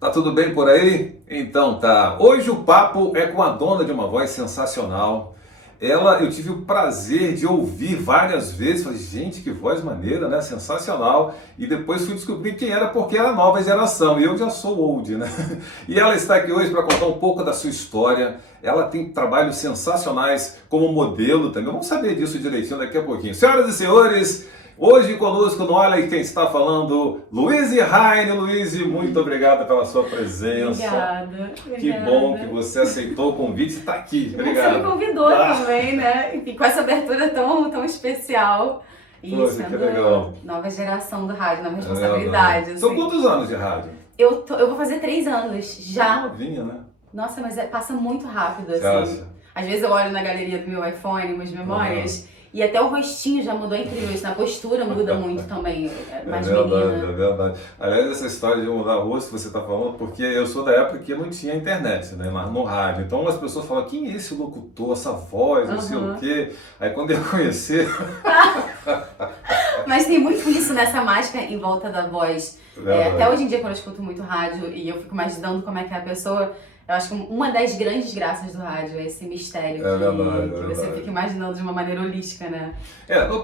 Tá tudo bem por aí? Então tá. Hoje o papo é com a dona de uma voz sensacional. Eu tive o prazer de ouvir várias vezes. Falei, gente, que voz maneira, né? Sensacional. E depois fui descobrir quem era, porque era a nova geração. E eu já sou old, né? E ela está aqui hoje para contar um pouco da sua história. Ela tem trabalhos sensacionais como modelo também. Vamos saber disso direitinho daqui a pouquinho. Senhoras e senhores, hoje conosco no Olha Quem está falando, Luíse Raine. Luíse, muito obrigada pela sua presença. Obrigada. Que bom que você aceitou o convite e está aqui. Você Obrigado. me convidou também, né? Enfim, com essa abertura tão especial. E Poxa, que sendo legal. nova geração do rádio, nova responsabilidade. São Assim. quantos anos de rádio? Eu vou fazer 3 anos já. Novinha, né? Nossa, mas passa muito rápido, Você assim. acha? Às vezes eu olho na galeria do meu iPhone, umas memórias, e até o rostinho já mudou incrível. Isso, a postura muda muito também. Mais menina. É verdade. Aliás, essa história de mudar o rosto que você está falando, porque eu sou da época que não tinha internet, né, no rádio. Então as pessoas falam, quem é esse locutor, essa voz, não sei o quê. Aí quando eu conhecer... Mas tem muito isso nessa mágica em volta da voz. Até hoje em dia, quando eu escuto muito rádio e eu fico imaginando como é que é a pessoa, eu acho que uma das grandes graças do rádio é esse mistério que você fica imaginando de uma maneira holística, né?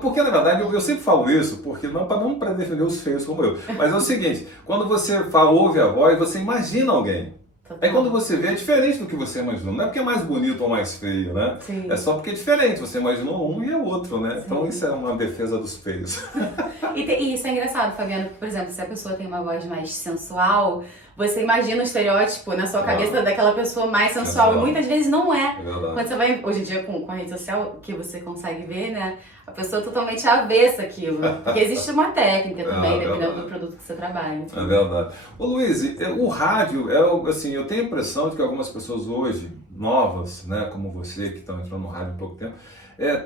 Porque na verdade eu sempre falo isso, porque não para defender os feios como eu. Mas é o seguinte, quando você ouve a voz, você imagina alguém. Aí quando você vê, é diferente do que você imaginou. Não é porque é mais bonito ou mais feio, né? Sim. É só porque é diferente. Você imaginou um e é outro, né? Sim. Então isso é uma defesa dos feios. E isso é engraçado, Fabiano. Por exemplo, se a pessoa tem uma voz mais sensual, você imagina o estereótipo na sua cabeça daquela pessoa mais sensual. E muitas vezes não é. Quando você vai, hoje em dia, com a rede social, que você consegue ver, né? A pessoa é totalmente avessa àquilo. Porque existe uma técnica também, dependendo do produto que você trabalha. É verdade. Ô Luiz, o rádio, assim, eu tenho a impressão de que algumas pessoas hoje, novas, né, como você, que estão entrando no rádio há pouco tempo,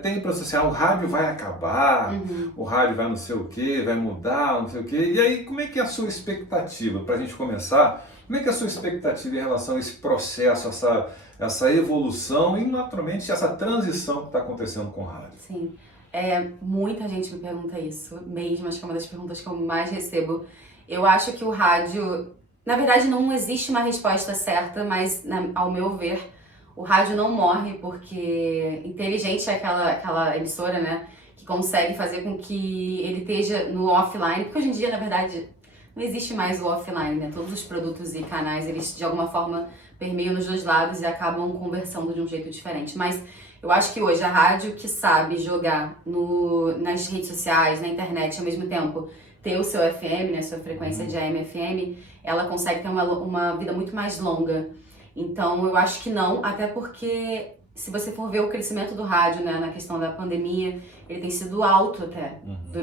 tem a impressão assim, o rádio vai acabar, o rádio vai não sei o quê, vai mudar, não sei o quê. E aí, como é que é a sua expectativa, para a gente começar, como é que é a sua expectativa em relação a esse processo, essa evolução e, naturalmente, essa transição que está acontecendo com o rádio? Sim. Muita gente me pergunta isso mesmo, acho que é uma das perguntas que eu mais recebo. Eu acho que o rádio, na verdade não existe uma resposta certa, mas ao meu ver, o rádio não morre porque inteligente é aquela emissora, né, que consegue fazer com que ele esteja no offline, porque hoje em dia, na verdade, não existe mais o offline, né, todos os produtos e canais, eles de alguma forma permeiam nos dois lados e acabam conversando de um jeito diferente, mas eu acho que hoje a rádio que sabe jogar nas redes sociais, na internet, ao mesmo tempo ter o seu FM, né, sua frequência de AM FM, ela consegue ter uma vida muito mais longa. Então eu acho que não, até porque se você for ver o crescimento do rádio, né, na questão da pandemia, ele tem sido alto até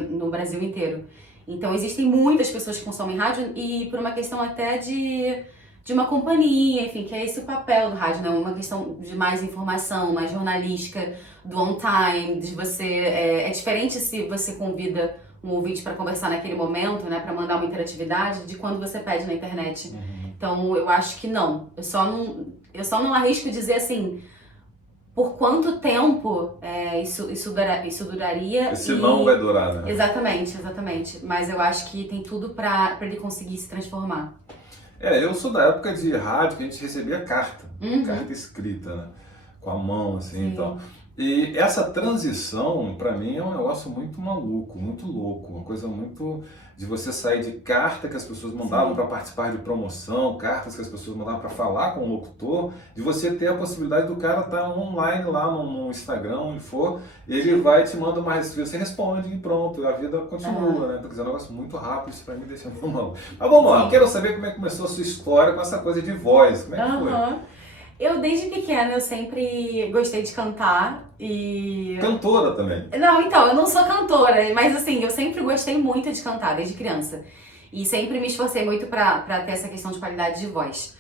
no Brasil inteiro. Então existem muitas pessoas que consomem rádio e por uma questão até de uma companhia, enfim, que é esse o papel do rádio, né? Uma questão de mais informação, mais jornalística, do on time, de você... É diferente se você convida um ouvinte para conversar naquele momento, né? Para mandar uma interatividade, de quando você pede na internet. Então, eu acho que não. Eu só não arrisco dizer assim, por quanto tempo isso duraria. Esse não vai durar, né? Exatamente. Mas eu acho que tem tudo para ele conseguir se transformar. Eu sou da época de rádio que a gente recebia carta escrita, né? Com a mão, assim, então. E essa transição, para mim, é um negócio muito maluco, muito louco, uma coisa muito de você sair de carta que as pessoas mandavam para participar de promoção, cartas que as pessoas mandavam para falar com o locutor, de você ter a possibilidade do cara estar online lá no Instagram, onde for, ele vai e te manda uma resposta, você responde e pronto, a vida continua, né? Então, quer dizer, é um negócio muito rápido, isso para mim deixa muito maluco. Mas vamos lá, eu quero saber como é que começou a sua história com essa coisa de voz, como é que foi? Eu, desde pequena, eu sempre gostei de cantar e... Cantora também? Não, então, eu não sou cantora, mas assim, eu sempre gostei muito de cantar, desde criança. E sempre me esforcei muito pra ter essa questão de qualidade de voz.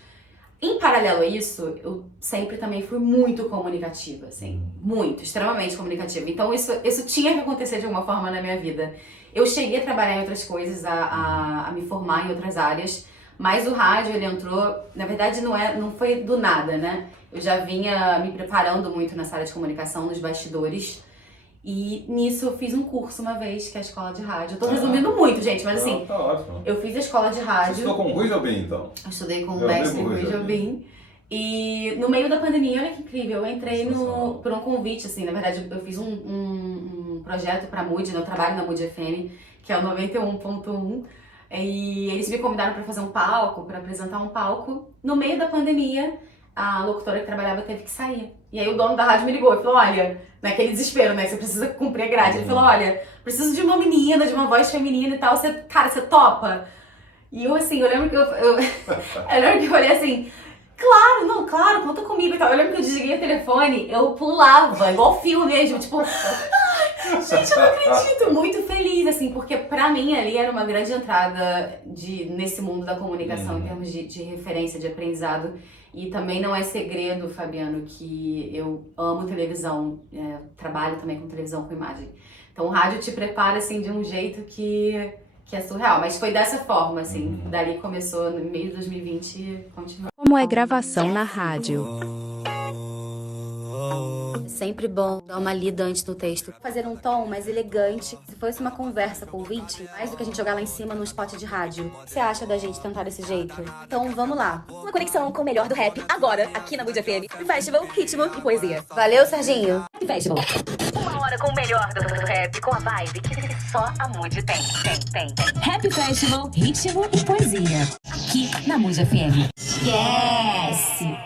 Em paralelo a isso, eu sempre também fui muito comunicativa, assim, muito, extremamente comunicativa. Então isso tinha que acontecer de alguma forma na minha vida. Eu cheguei a trabalhar em outras coisas, a me formar em outras áreas, mas o rádio, ele entrou, na verdade não foi do nada, né? Eu já vinha me preparando muito nessa área de comunicação, nos bastidores, E nisso eu fiz um curso uma vez, que é a escola de rádio. Eu tô resumindo muito, gente, mas assim, tá ótimo. eu fiz a escola de rádio. Você estudou com o Rui Jobim, então? Eu estudei com o mestre Rui Jobim. E no meio da pandemia, olha que incrível, eu entrei por um convite, assim, na verdade eu fiz um projeto pra Mood, né? Eu trabalho na Mood FM, que é o 91.1, e eles me convidaram pra fazer um palco, pra apresentar um palco. No meio da pandemia, a locutora que trabalhava teve que sair. E aí o dono da rádio me ligou e falou, olha, naquele desespero, né, que você precisa cumprir a grade. Ele falou, olha, preciso de uma menina, de uma voz feminina e tal, você topa? E eu, assim, eu lembro que eu lembro que eu falei assim, claro, não, claro, conta comigo e tal. Eu lembro que eu desliguei o telefone, eu pulava, igual fio mesmo, tipo, ai, gente, eu não acredito, muito feliz, assim, porque pra mim ali era uma grande entrada nesse mundo da comunicação, em termos de referência, de aprendizado. E também não é segredo, Fabiano, que eu amo televisão, trabalho também com televisão, com imagem. Então o rádio te prepara, assim, de um jeito que é surreal. Mas foi dessa forma, assim, dali começou no meio de 2020 e continua. Como é gravação na rádio? É sempre bom dar uma lida antes do texto. Fazer um tom mais elegante. Se fosse uma conversa com o ouvinte, mais do que a gente jogar lá em cima no spot de rádio. O que você acha da gente tentar desse jeito? Então vamos lá. Uma conexão com o melhor do rap, agora, aqui na Mood FM. Festival, ritmo e poesia. Valeu, Serginho. Festival. Uma hora com o melhor do rap, com a vibe que só a Mood tem. Rap Festival, ritmo e poesia. Aqui na Mood FM. Esquece!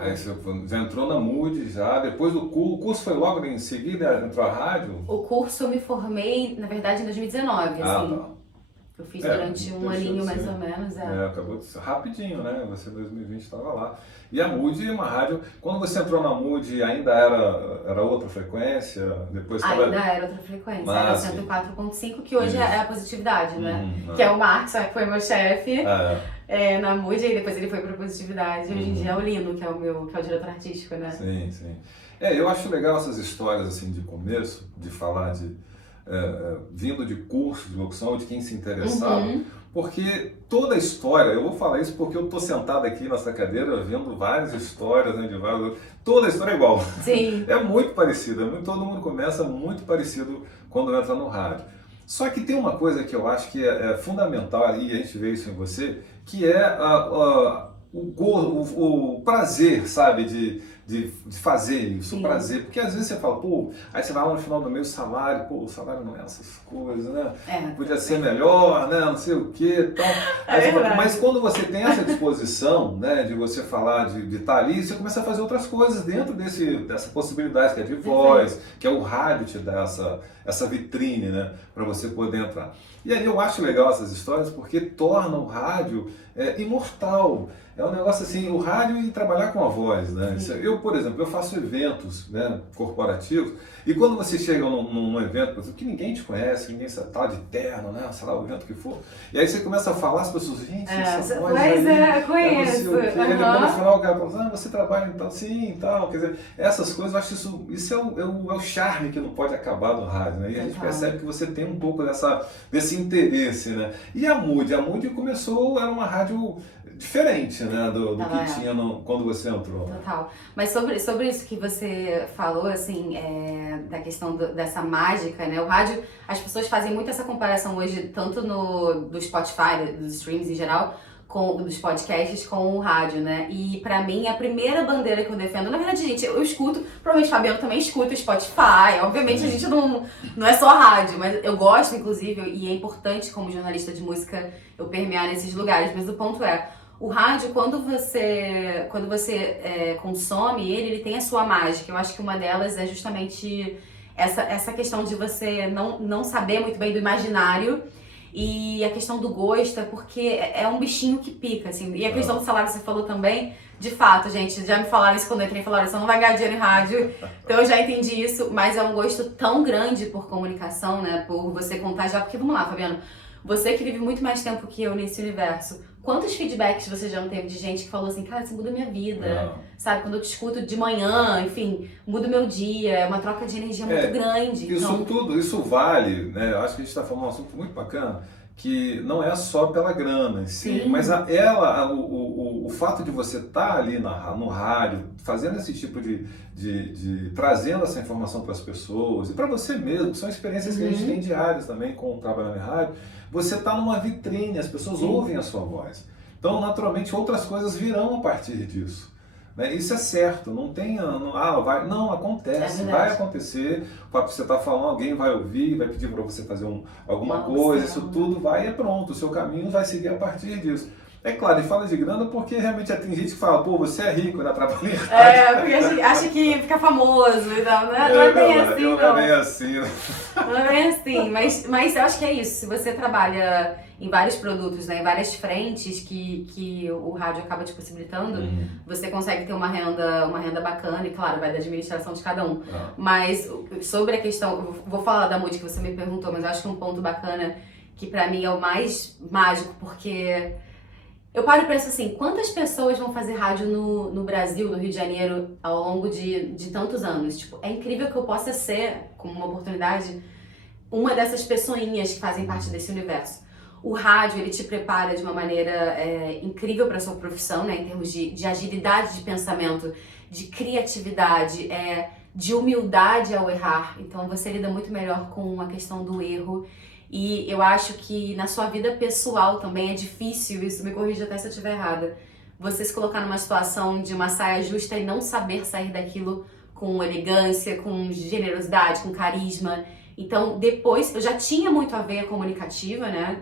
Aí você já entrou na Mood, já, depois do curso, o curso foi logo em seguida, entrou a rádio? O curso eu me formei, na verdade, em 2019, assim. Tá. Eu fiz durante um aninho mais ou menos, acabou de ser rapidinho, né? Você em 2020 estava lá. E a Mood é uma rádio, quando você entrou na Mood ainda era outra frequência? Depois ainda era outra frequência, era 104.5, que hoje é a positividade, né? Que é o Marcos, que foi meu chefe na Mood, e depois ele foi pra positividade. Hoje em dia é o Lino, que é o diretor artístico, né? Sim, sim. Eu acho legal essas histórias assim de começo, de falar vindo de curso de locução, de quem se interessava, porque toda a história, eu vou falar isso porque eu estou sentado aqui nessa cadeira vendo várias histórias, né, toda a história é igual. Sim. É muito parecida, todo mundo começa muito parecido quando entra no rádio. Só que tem uma coisa que eu acho que é fundamental, e a gente vê isso em você, que é o prazer, sabe, de fazer isso, o prazer. Porque às vezes você fala, aí você vai lá no final do mês, o salário não é essas coisas, né? Podia ser melhor, né? Não sei o quê, tal. Mas quando você tem essa disposição, né, de você falar, de estar ali, você começa a fazer outras coisas dentro dessa possibilidade, que é de voz, que é o rádio te dá essa vitrine, né, para você poder entrar. E aí eu acho legal essas histórias porque tornam o rádio imortal. É um negócio assim, o rádio e trabalhar com a voz, né? Eu, por exemplo, eu faço eventos, né, corporativos, e quando você chega num evento, por exemplo, que ninguém te conhece, ninguém está de terno, né, sei lá, o evento que for, e aí você começa a falar, as pessoas, gente, essa voz aí, conheço. E depois no final o cara fala, você trabalha em tal, sim, tal, quer dizer, essas coisas, eu acho isso é o charme que não pode acabar no rádio, né? E a gente percebe que você tem um pouco desse interesse, né? E a Mood começou, era uma rádio diferente, né, do que tinha quando você entrou. Total. Mas sobre isso que você falou, assim, da questão dessa mágica, né, o rádio, as pessoas fazem muito essa comparação hoje, tanto do Spotify, dos streams em geral, dos podcasts com o rádio, né, e pra mim a primeira bandeira que eu defendo, na verdade, gente, eu escuto, provavelmente o Fabiano também escuta o Spotify, obviamente a gente não é só rádio, mas eu gosto, inclusive, e é importante como jornalista de música eu permear nesses lugares, mas o ponto o rádio, quando você consome ele tem a sua mágica. Eu acho que uma delas é justamente essa questão de você não saber muito bem do imaginário, e a questão do gosto, porque é um bichinho que pica, assim. E a questão do salário, você falou também, de fato, gente, já me falaram isso quando eu entrei, falaram, você não vai ganhar dinheiro em rádio, então eu já entendi isso, mas é um gosto tão grande por comunicação, né, por você contagiar, porque vamos lá, Fabiano, você que vive muito mais tempo que eu nesse universo, quantos feedbacks você já não teve de gente que falou assim, cara, isso muda a minha vida, sabe? Quando eu te escuto de manhã, enfim, muda o meu dia, é uma troca de energia muito grande. Isso vale, né? Eu acho que a gente está falando um assunto muito bacana, que não é só pela grana em si, Sim. mas o fato de você estar ali no rádio, fazendo esse tipo de trazendo essa informação para as pessoas e para você mesmo, que são experiências que a gente tem diárias também com trabalhando em rádio, você está numa vitrine, as pessoas ouvem a sua voz. Então, naturalmente, outras coisas virão a partir disso. Né? Isso é certo, não tem, não acontece, vai acontecer, o fato de você estar falando, alguém vai ouvir, vai pedir para você fazer alguma coisa, isso tudo vai e é pronto, o seu caminho vai seguir a partir disso. É claro, a gente fala de grana porque realmente tem gente que fala, pô, você é rico, né, trabalha em rádio. Porque a gente acha que fica famoso e tal, né? Não é bem assim, não. Não é bem assim, né? Não é bem assim, mas eu acho que é isso, se você trabalha em vários produtos, né, em várias frentes que o rádio acaba te possibilitando, você consegue ter uma renda bacana e, claro, vai da administração de cada um. Mas sobre a questão, eu vou falar da Moody que você me perguntou, mas eu acho que um ponto bacana que pra mim é o mais mágico, porque eu paro e penso assim, quantas pessoas vão fazer rádio no Brasil, no Rio de Janeiro, ao longo de tantos anos? Tipo, é incrível que eu possa ser, como uma oportunidade, uma dessas pessoinhas que fazem parte desse universo. O rádio, ele te prepara de uma maneira incrível para a sua profissão, né? Em termos de agilidade de pensamento, de criatividade, de humildade ao errar. Então, você lida muito melhor com a questão do erro. E eu acho que na sua vida pessoal também é difícil, isso me corrija até se eu estiver errada, você se colocar numa situação de uma saia justa e não saber sair daquilo com elegância, com generosidade, com carisma. Então, depois, eu já tinha muito a veia comunicativa, né?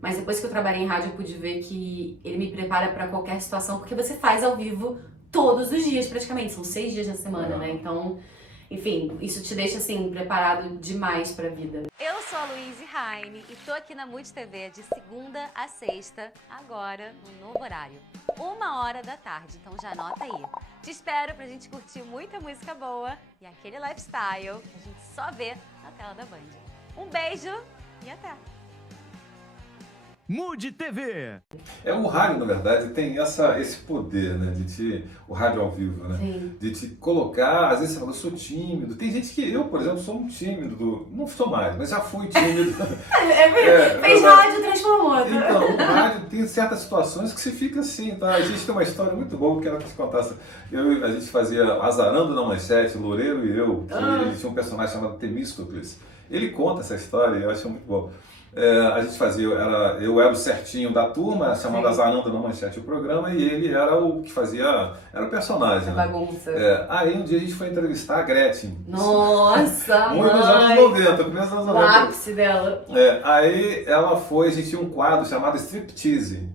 Mas depois que eu trabalhei em rádio, eu pude ver que ele me prepara para qualquer situação, porque você faz ao vivo todos os dias, praticamente. São 6 dias na semana, né? Então, enfim, isso te deixa, assim, preparado demais pra vida. Eu sou a Luíse Raine e tô aqui na Mood TV de segunda a sexta, agora no novo horário, 1h da tarde, então já anota aí. Te espero pra gente curtir muita música boa e aquele lifestyle que a gente só vê na tela da Band. Um beijo e até! Mood TV. O rádio, na verdade, tem esse poder, né, o rádio ao vivo, né, Sim. de te colocar, às vezes você fala, eu sou tímido, tem gente que eu, por exemplo, sou um tímido, não sou mais, mas já fui tímido. Fez rádio, transformou. Então, o rádio tem certas situações que você fica assim, tá? A gente tem uma história muito boa, que quero te contar. A gente fazia Azarando na Manchete, Loureiro e eu, que ele tinha um personagem chamado Temístocles. Ele conta essa história e eu acho muito bom. A gente fazia, eu era o certinho da turma, chamando Azarando na Manchete o programa, e ele era o que fazia, era o personagem. Bagunça. Aí um dia a gente foi entrevistar a Gretchen. Nossa, muito nos anos 90, começo dos anos 90. O ápice dela. Aí ela foi, a gente tinha um quadro chamado Striptease,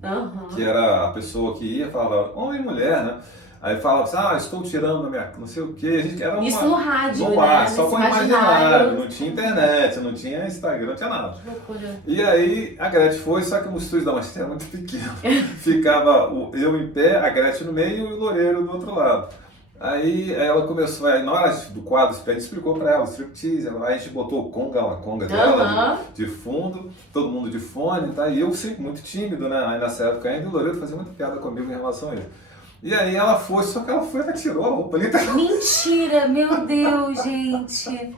que era a pessoa que ia falar, homem e mulher, né? Aí falava assim, estou tirando a minha, não sei o quê. Isso no rádio, no ar, só com imaginário, não tinha internet, não tinha Instagram, não tinha nada. Que loucura. E aí a Gretchen foi, só que o estúdio da Manchete era muito pequeno. Ficava eu em pé, a Gretchen no meio e o Loureiro do outro lado. Aí ela começou, na hora do quadro, a gente explicou pra ela, o striptease, aí a gente botou a conga dela de fundo, todo mundo de fone, tá? E eu sempre muito tímido, né? Aí nessa época ainda, e o Loureiro fazia muita piada comigo em relação a isso. E aí ela foi, só que ela tirou a roupa ali. Mentira, meu Deus, gente.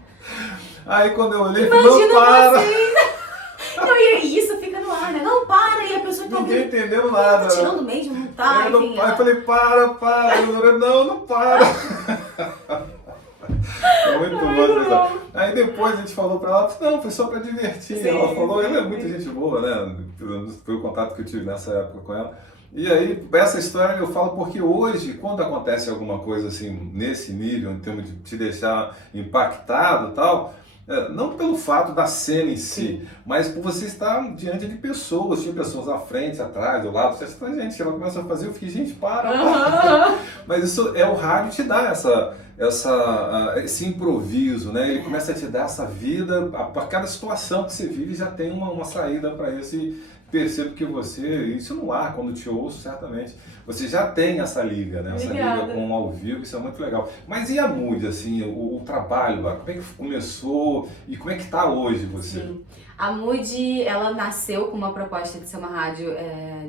Aí quando eu olhei, não para! Não, e isso fica no ar, né? Não, para! E a pessoa tá Ninguém entendeu nada. Tá tirando mesmo, não tá? Enfim, eu falei, para! Eu, não para! É muito bom. Aí depois a gente falou pra ela, não, foi só pra divertir. Sim, ela falou, ela é muito gente boa, né? Foi o contato que eu tive nessa época com ela. E aí, essa história eu falo porque hoje, quando acontece alguma coisa assim, nesse nível, em termos de te deixar impactado e tal, não pelo fato da cena em si, mas por você estar diante de pessoas, tinha pessoas à frente, atrás, do lado, você está gente, ela começa a fazer, eu fiquei, gente, para. Mas isso o rádio te dá esse improviso, né? Ele começa a te dar essa vida, para cada situação que você vive já tem uma saída para isso. E percebo que você, isso no ar, quando te ouço, certamente, você já tem essa liga, né? Essa liga com o ao vivo, isso é muito legal. Mas e a Mood, assim, o trabalho lá, como é que começou e como é que tá hoje você? Sim. A Mood, ela nasceu com uma proposta de ser uma rádio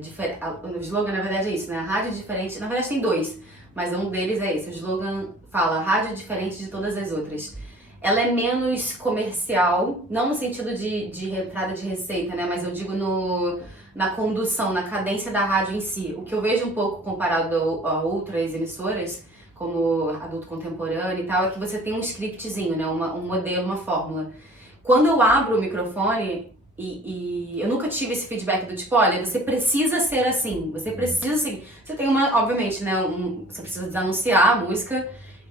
diferente. O slogan, na verdade, é isso, né? A rádio diferente, na verdade tem 2, mas um deles é esse. O slogan fala, rádio diferente de todas as outras. ela é menos comercial, não no sentido de entrada de receita, né? Mas eu digo na condução, na cadência da rádio em si. O que eu vejo um pouco comparado a outras emissoras, como Adulto Contemporâneo e tal, é que você tem um scriptzinho, né? Um modelo, uma fórmula. Quando eu abro o microfone, e eu nunca tive esse feedback do tipo, olha, você precisa ser assim, você precisa seguir. Você tem obviamente, né, você precisa desanunciar a música,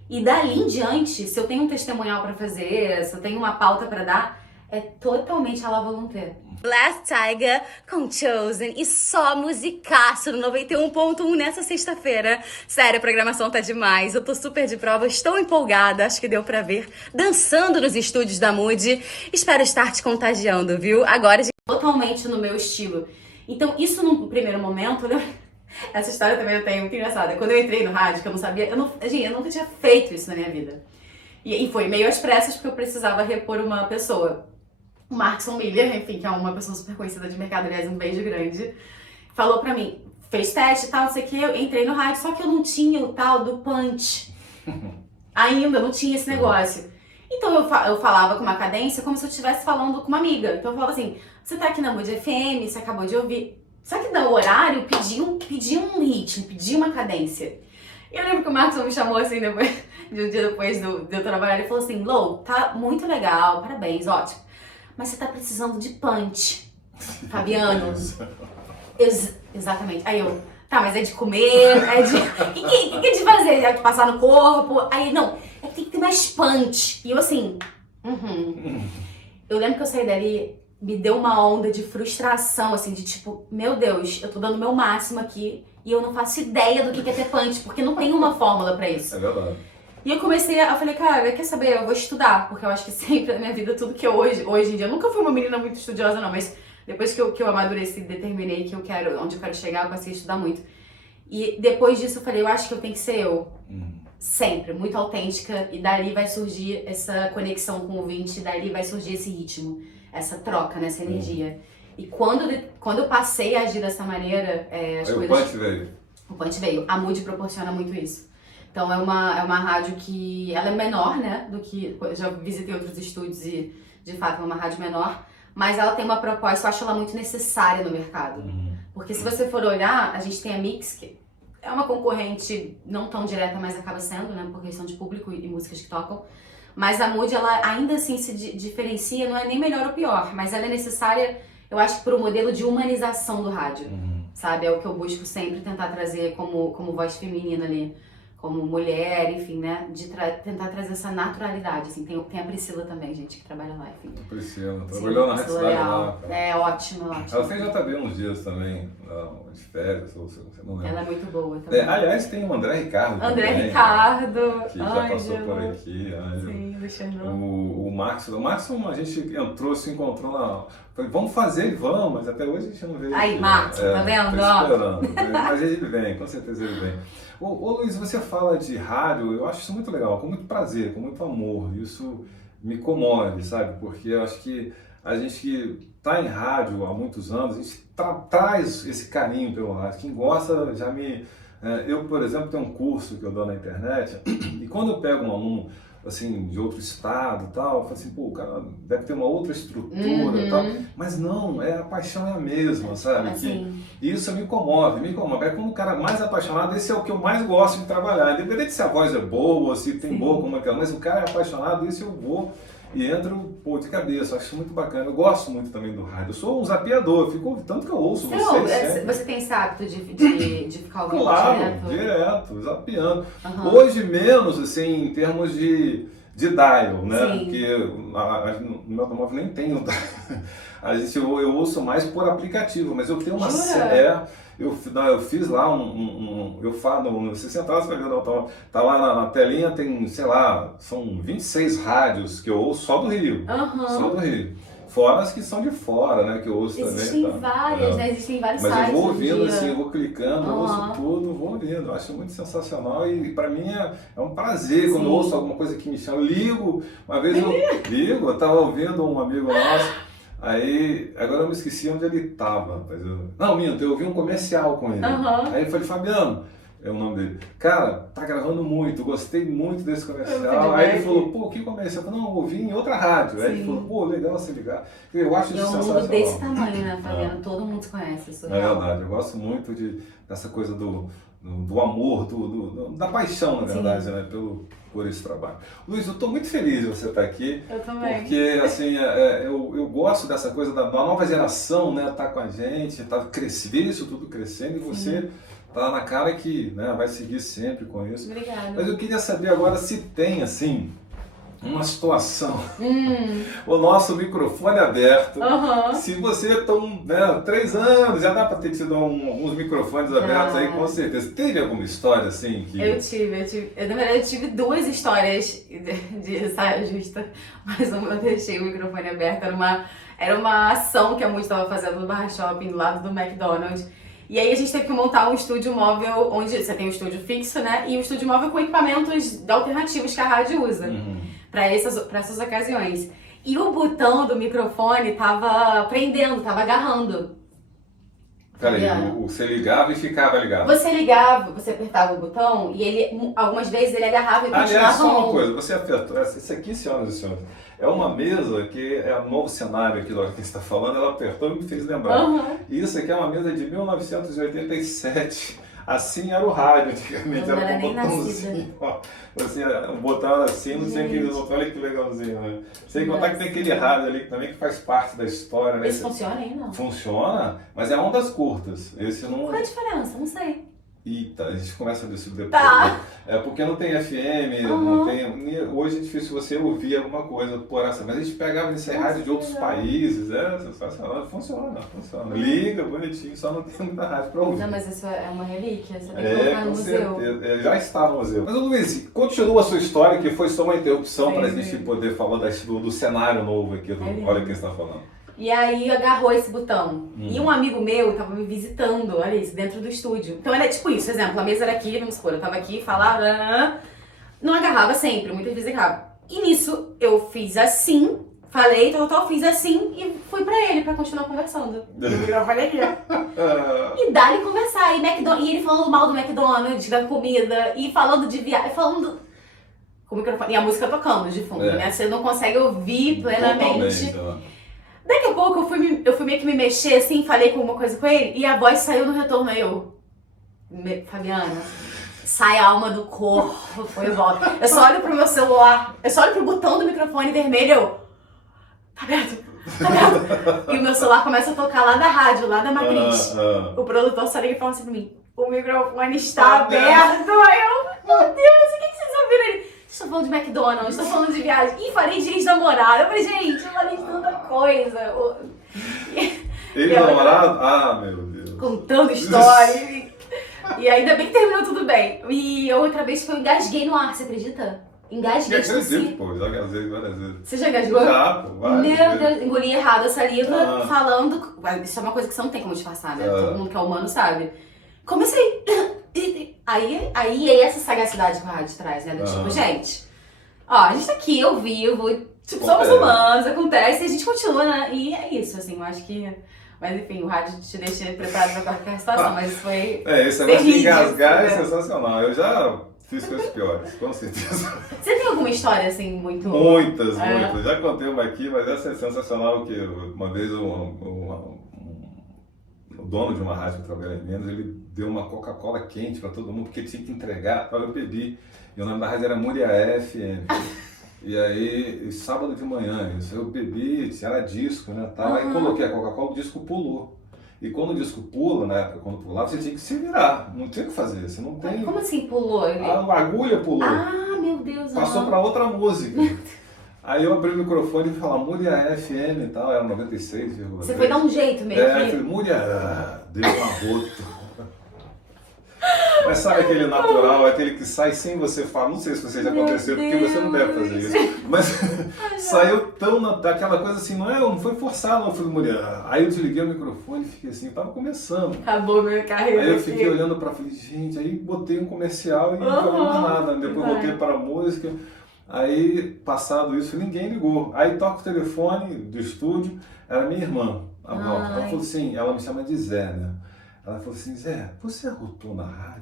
e dali em diante, se eu tenho um testemunhal pra fazer, se eu tenho uma pauta pra dar, é totalmente à la volonté. Last Tiger com Chosen e só musicaço no 91.1 nessa sexta-feira. Sério, a programação tá demais. Eu tô super de prova, estou empolgada, acho que deu pra ver. Dançando nos estúdios da Mood. Espero estar te contagiando, viu? Agora, Totalmente no meu estilo. Então, isso num primeiro momento, né? Essa história também eu tenho muito engraçada. Quando eu entrei no rádio, que eu não sabia, eu nunca tinha feito isso na minha vida. E foi meio às pressas, porque eu precisava repor uma pessoa. O Markson Miller, enfim, que é uma pessoa super conhecida de mercado, aliás, um beijo grande, falou pra mim, fez teste e tal, não sei o que, eu entrei no rádio, só que eu não tinha o tal do punch. Ainda, não tinha esse negócio. Então eu falava com uma cadência como se eu estivesse falando com uma amiga. Então eu falava assim, você tá aqui na Mood FM, você acabou de ouvir. Só que no horário pedia um ritmo, pedia uma cadência. E eu lembro que o Markson me chamou assim, de um dia depois de eu trabalhar, ele falou assim, Lou, tá muito legal, parabéns, ótimo. Mas você tá precisando de punch, Fabiano. Exatamente. Aí eu, tá, mas é de comer, é de... O que é de fazer? É de passar no corpo? Aí, não, é que tem que ter mais punch. E eu assim, Eu lembro que eu saí dali, me deu uma onda de frustração, assim, de tipo, meu Deus, eu tô dando o meu máximo aqui e eu não faço ideia do que é ter punch, porque não tem uma fórmula pra isso. É verdade. E eu falei, cara, quer saber, eu vou estudar, porque eu acho que sempre na minha vida, tudo que eu hoje em dia, eu nunca fui uma menina muito estudiosa não, mas depois que eu amadureci, determinei que onde eu quero chegar, eu passei a estudar muito. E depois disso eu falei, eu acho que eu tenho que ser eu, sempre, muito autêntica, e dali vai surgir essa conexão com o ouvinte, e dali vai surgir esse ritmo, essa troca, né, essa energia. E quando eu passei a agir dessa maneira, as aí coisas... o punch veio. O punch veio. A Mood proporciona muito isso. Então é uma rádio que ela é menor, né, do que... Eu já visitei outros estúdios e, de fato, é uma rádio menor. Mas ela tem uma proposta, eu acho ela muito necessária no mercado. Porque se você for olhar, a gente tem a Mix, que é uma concorrente não tão direta, mas acaba sendo, né, por questão de público e músicas que tocam. Mas a Mood, ela ainda assim se diferencia, não é nem melhor ou pior, mas ela é necessária, eu acho, por um modelo de humanização do rádio. Sabe? É o que eu busco sempre tentar trazer como voz feminina ali. Como mulher, enfim, né, de tentar trazer essa naturalidade, assim, tem a Priscila também, gente, que trabalha lá, enfim. A Priscila, trabalhou na Rádio Cidade lá. É, ótimo. Ela fez JB uns dias também, de férias, ou você não lembra. Ela é muito boa também. Aliás, tem o André Ricardo André também, Ricardo, que já passou por aqui, Ângelo. Sim, do Chernobyl. O Maxon, a gente entrou, se encontrou na... Falei, vamos fazer, vamos, mas até hoje a gente não veio. Aí, aqui, Maxon, tá vendo? Tô esperando, mas ele vem, com certeza ele vem. Ô Luiz, você fala de rádio, eu acho isso muito legal, com muito prazer, com muito amor, isso me comove, sabe? Porque eu acho que a gente que está em rádio há muitos anos, a gente traz esse carinho pelo rádio. Quem gosta já me... eu, por exemplo, tenho um curso que eu dou na internet, e quando eu pego um aluno assim, de outro estado e tal, eu falo assim, pô, o cara deve ter uma outra estrutura e tal, mas não, a paixão é a mesma, sabe? Assim. E isso me comove. É como o cara mais apaixonado, esse é o que eu mais gosto de trabalhar, independente se a voz é boa, se tem boa como aquela, mas o cara é apaixonado, esse eu vou e entro, pô, de cabeça, acho muito bacana, eu gosto muito também do rádio, eu sou um zapeador, tanto que eu ouço vocês. Você tem esse hábito de ficar ouvindo direto, zapeando. Hoje menos, assim, em termos de dial, né? Sim. Porque no meu automóvel nem tem o dial. Eu ouço mais por aplicativo, mas eu tenho uma... Eu fiz lá eu falo, você sentar, você vai ver no automóvel, tá lá na telinha, tem, sei lá, são 26 rádios que eu ouço só do Rio. Só do Rio. Fora as que são de fora, né, que eu ouço Existem também. várias, né? Existem vários Mas sites. eu vou ouvindo assim, eu vou clicando, eu ouço tudo, vou ouvindo. Eu acho muito sensacional e pra mim é um prazer quando eu ouço alguma coisa que me chama. Eu ligo, uma vez eu tava ouvindo um amigo nosso. Aí, agora eu me esqueci onde ele estava, rapaz. Não, minto, eu ouvi um comercial com ele. Aí eu falei, Fabiano, é o nome dele. Cara, tá gravando muito, gostei muito desse comercial. Aí ele falou, pô, que comercial? Eu falei, não, eu ouvi em outra rádio. Aí ele falou, pô, legal você ligar. Eu acho E isso é um sensacional. mundo desse tamanho, né, Fabiano? Todo mundo se conhece, isso É verdade, eu gosto muito dessa coisa do amor, da paixão, na verdade, né, por esse trabalho. Luiz, eu estou muito feliz de você estar aqui. Eu também. Porque, assim, eu gosto dessa coisa da nova geração, né, tá com a gente, tá ver isso tudo crescendo e você tá na cara que, né, vai seguir sempre com isso. Obrigada. Mas eu queria saber agora se tem, assim, uma situação, o nosso microfone aberto, se você estão, né, 3 anos, já dá para ter tido alguns microfones abertos aí, com certeza. Teve alguma história assim que... Eu tive. Na verdade, eu tive 2 histórias de saia justa, mas uma eu deixei o microfone aberto, era uma ação que a Moody estava fazendo no Barra Shopping, do lado do McDonald's. E aí a gente teve que montar um estúdio móvel, onde você tem um estúdio fixo, né, e um estúdio móvel com equipamentos alternativos que a rádio usa. Para essas ocasiões. E o botão do microfone tava prendendo, tava agarrando. Peraí, você ligava e ficava ligado. Você ligava, você apertava o botão e ele, algumas vezes ele agarrava e continuava. Aliás, só uma coisa, você apertou, isso aqui, senhoras e senhores, é uma mesa que é um novo cenário aqui da hora que você está falando, ela apertou e me fez lembrar. Isso aqui é uma mesa de 1987. Assim era o rádio antigamente, Eu não era era um nem botãozinho, ó. Assim, um botão era assim, não tinha aquele botão, olha que legalzinho, né? Sem contar que tem aquele rádio ali que também que faz parte da história, né? Esse funciona ainda? Funciona, mas é ondas curtas. Esse não... Qual é a diferença? Não sei. Eita, a gente começa a ver isso depois. Tá. É porque não tem FM, não tem... Hoje é difícil você ouvir alguma coisa por essa, mas a gente pegava nesse rádio de outros países, sensacional, funciona. Liga, bonitinho, só não tem muita rádio pra ouvir. Não, mas isso é uma relíquia, você tem que colocar no com museu. certeza. Já está no museu. Mas, Luiz, continua a sua história, que foi só uma interrupção para a gente poder falar do cenário novo aqui, olha o que você está falando. E aí agarrou esse botão. E um amigo meu tava me visitando, olha isso, dentro do estúdio. Então era tipo isso, exemplo, a mesa era aqui, vamos supor, eu tava aqui, falava, não agarrava sempre, muitas vezes agarrava. E nisso eu fiz assim, falei, fiz assim e fui pra ele pra continuar conversando. Eu falei aqui, e dá-lhe conversar, e ele falando mal do McDonald's, da comida, e falando de viagem, falando com o microfone, e a música tocando de fundo, né? Você não consegue ouvir plenamente. Totalmente. Daqui a pouco eu fui meio que me mexer assim, falei com uma coisa com ele, e a voz saiu no retorno, aí Fabiana, sai a alma do corpo, foi e volta. Eu só olho pro meu celular, eu só olho pro botão do microfone vermelho, tá aberto. E o meu celular começa a tocar lá da rádio, lá da matriz. O produtor só liga e fala assim pra mim, o microfone está aberto. Aí eu, meu Deus, o que vocês ouviram? Ele, estou falando de McDonald's, estou falando de viagem. E falei de ex-namorado. Eu falei, gente, eu falei de tanta coisa. Ex-namorado? Ah, meu Deus. Contando história. E ainda bem que terminou tudo bem. E outra vez que eu engasguei no ar, você acredita? Engasguei. Acredito, pô, já engasguei várias vezes. Você já engasgou? Já, pô, várias Meu vezes. Deus, engoli errado a saliva, falando. Isso é uma coisa que você não tem como disfarçar, né? Todo mundo que é humano sabe. Comecei. Aí é essa sagacidade que a rádio traz, né? Do tipo, gente, ó, a gente tá aqui ao vivo, tipo, somos humanos, acontece, e a gente continua, né? E é isso, assim, eu acho que... Mas enfim, o rádio te deixa preparado pra qualquer situação, mas isso foi... Esse negócio de engasgar é sensacional. Eu já fiz coisas piores, com certeza. Você tem alguma história, assim, muito... Muitas. Já contei uma aqui, mas essa é sensacional, que uma vez o dono de uma rádio que eu trabalhei em Minas, ele deu uma Coca-Cola quente para todo mundo, porque tinha que entregar, eu bebi. E o nome da rádio era Muriaé FM. E aí, sábado de manhã, isso, eu bebi, era disco, né, tal. Aí coloquei a Coca-Cola, o disco pulou. E quando o disco pula, na época, quando pulava, você tinha que se virar, não tinha o que fazer, você não tem... Como assim pulou? A agulha pulou. Ah, meu Deus. Passou para outra música. Aí eu abri o microfone e falei, Muriaé FM e tal, era 96,3. Você foi dar um jeito mesmo? Eu falei, Muriaé, deu um arroto. Mas sabe aquele natural, aquele que sai sem você falar, não sei se você já aconteceu, porque você não deve fazer isso. Mas saiu tão daquela coisa assim, não foi forçado, não foi Muriaé. Aí eu desliguei o microfone e fiquei assim, tava começando. Acabou minha carreira. Aí eu fiquei olhando pra frente, gente, aí botei um comercial e não falei mais nada. Depois voltei para a música. Aí, passado isso, ninguém ligou. Aí toca o telefone do estúdio, era minha irmã, a Val. Ela falou assim, ela me chama de Zé, né? Ela falou assim, Zé, você arrotou na rádio?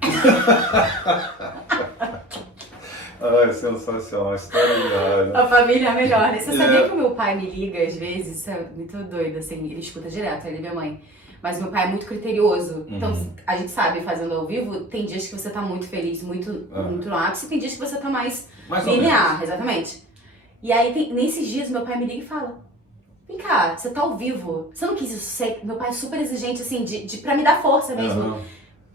Ai, sensacional, a história de rádio. A família é a melhor, né? Você sabia que o meu pai me liga às vezes? Isso é muito doido, assim, ele escuta direto, ele e minha mãe. Mas meu pai é muito criterioso. Então, a gente sabe, fazendo ao vivo, tem dias que você tá muito feliz, muito no ápice, tem dias que você tá mais linear, exatamente. E aí, nesses dias, meu pai me liga e fala, vem cá, você tá ao vivo, você não quis isso? Meu pai é super exigente, assim, pra me dar força mesmo.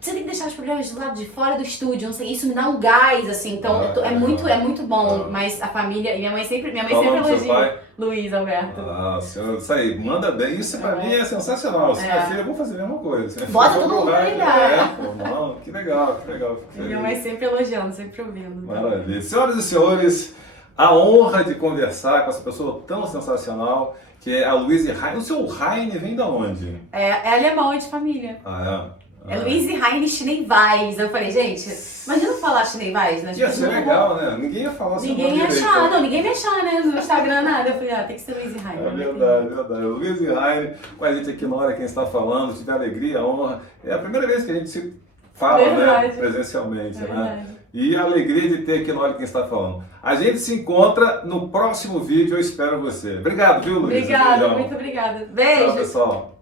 Você tem que deixar os problemas do lado de fora do estúdio, não sei, isso me dá um gás, assim, então é muito bom, mas a família, e minha mãe sempre elogia. Luiz Alberto. Ah, senhor, isso aí, manda bem, isso pra mim é sensacional, se minha filha, eu vou fazer a mesma coisa. Bota todo mundo pra ligar. Não, que legal, que legal. E minha mãe sempre elogiando, sempre ouvindo. Maravilha. Senhoras e senhores, a honra de conversar com essa pessoa tão sensacional, que é a Louise Heine. O seu Heine vem da onde? É alemão, é de família. É Louise Heine Schneeweiss. Eu falei, gente, imagina falar Schneeweiss, né? Ia ser legal, né? Ninguém ia falar assim. Ninguém ia achar, não, ninguém ia achar, né? No Instagram nada. Eu falei, tem que ser Louise Heine. É verdade, verdade. Louise Heine com a gente aqui na Hora Quem Está Falando, tive a alegria, a honra. É a primeira vez que a gente se fala, né? Presencialmente, né? E a alegria de ter aqui no Olha Quem Está Falando. A gente se encontra no próximo vídeo, eu espero você. Obrigado, viu, Luiz? Obrigada, muito obrigada. Beijo. Tchau, pessoal.